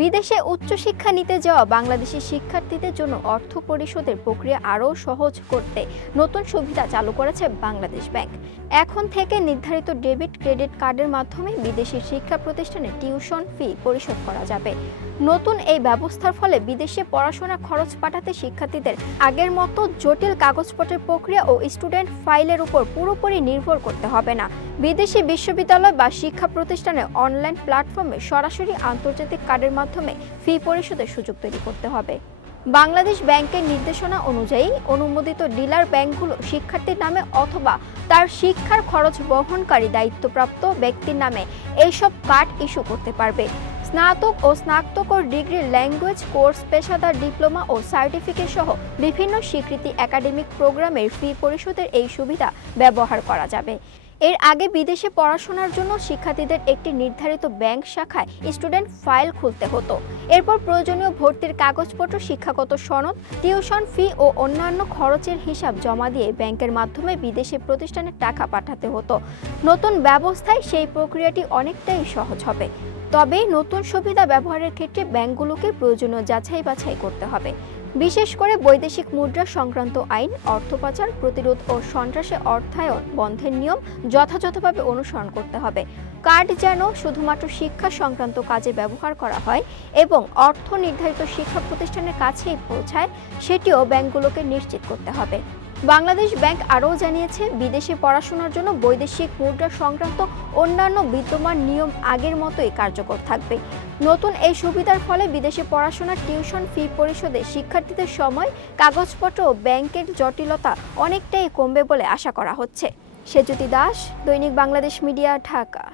বিদেশে উচ্চশিক্ষা নিতে যাওয়া বাংলাদেশি শিক্ষার্থীদের জন্য অর্থ পরিশোধের প্রক্রিয়া আরও সহজ করতে নতুন সুবিধা চালু করেছে বাংলাদেশ ব্যাংক। এখন থেকে নির্ধারিত ডেবিট ক্রেডিট কার্ডের মাধ্যমে বিদেশি শিক্ষা প্রতিষ্ঠানে টিউশন ফি পরিশোধ করা যাবে। নতুন এই ব্যবস্থার ফলে বিদেশে পড়াশোনার খরচ পাঠাতে শিক্ষার্থীদের আগের মতো জটিল কাগজপত্রের প্রক্রিয়া ও স্টুডেন্ট ফাইলের উপর পুরোপুরি নির্ভর করতে হবে না। বিদেশি বিশ্ববিদ্যালয় বা শিক্ষা প্রতিষ্ঠানে অনলাইন প্ল্যাটফর্মে সরাসরি আন্তর্জাতিক কার্ডের মাধ্যমে ফি পরিশোধের সুযোগ তৈরি করতে হবে। বাংলাদেশ ব্যাংকের নির্দেশনা অনুযায়ী অনুমোদিত ডিলার ব্যাংকগুলো শিক্ষার্থীর নামে অথবা তার শিক্ষার খরচ বহনকারী দায়িত্বপ্রাপ্ত ব্যক্তির নামে এইসব কার্ড ইস্যু করতে পারবে। স্নাতক ও স্নাতকোত্তর ডিগ্রি, ল্যাঙ্গুয়েজ কোর্স, পেশাদার ডিপ্লোমা ও সার্টিফিকেট সহ বিভিন্ন স্বীকৃতি একাডেমিক প্রোগ্রামের ফি পরিশোধের এই সুবিধা ব্যবহার করা যাবে। এর আগে বিদেশে পড়াশোনার জন্য শিক্ষার্থীদের একটি নির্ধারিত ব্যাংক শাখায় স্টুডেন্ট ফাইল খুলতে হতো। এরপর প্রয়োজনীয় ভর্তির কাগজপত্র, শিক্ষাগত সনদ, টিউশন ফি ও অন্যান্য খরচের হিসাব জমা দিয়ে ব্যাংকের মাধ্যমে বিদেশি প্রতিষ্ঠানে টাকা পাঠাতে হতো। নতুন ব্যবস্থায় সেই প্রক্রিয়াটি অনেকটাই সহজ হবে। তবে নতুন সুবিধা ব্যবহারের ক্ষেত্রে ব্যাংকগুলোকে প্রয়োজনীয় যাচাই বাছাই করতে হবে। বিশেষ করে বৈদেশিক মুদ্রা সংক্রান্ত আইন, অর্থ পাচার প্রতিরোধ ও সন্ত্রাসে অর্থায়ন বন্ধের নিয়ম যথাযথভাবে অনুসরণ করতে হবে। কার্ড যেন শুধুমাত্র শিক্ষা সংক্রান্ত কাজে ব্যবহার করা হয় এবং অর্থ নির্ধারিত শিক্ষা প্রতিষ্ঠানের কাছেই পৌঁছায়, সেটিও ব্যাংকগুলোকে নিশ্চিত করতে হবে। বাংলাদেশ ব্যাংক আরও জানিয়েছে, বিদেশে পড়াশোনার জন্য বৈদেশিক মুদ্রা সংক্রান্ত অন্যান্য বিদ্যমান নিয়ম আগের মতোই কার্যকর থাকবে। নতুন এই সুবিধার ফলে বিদেশে পড়াশোনার টিউশন ফি পরিশোধে শিক্ষার্থীদের সময়, কাগজপত্র ও ব্যাংকের জটিলতা অনেকটাই কমবে বলে আশা করা হচ্ছে। সেজুতি দাস, দৈনিক বাংলাদেশ মিডিয়া, ঢাকা।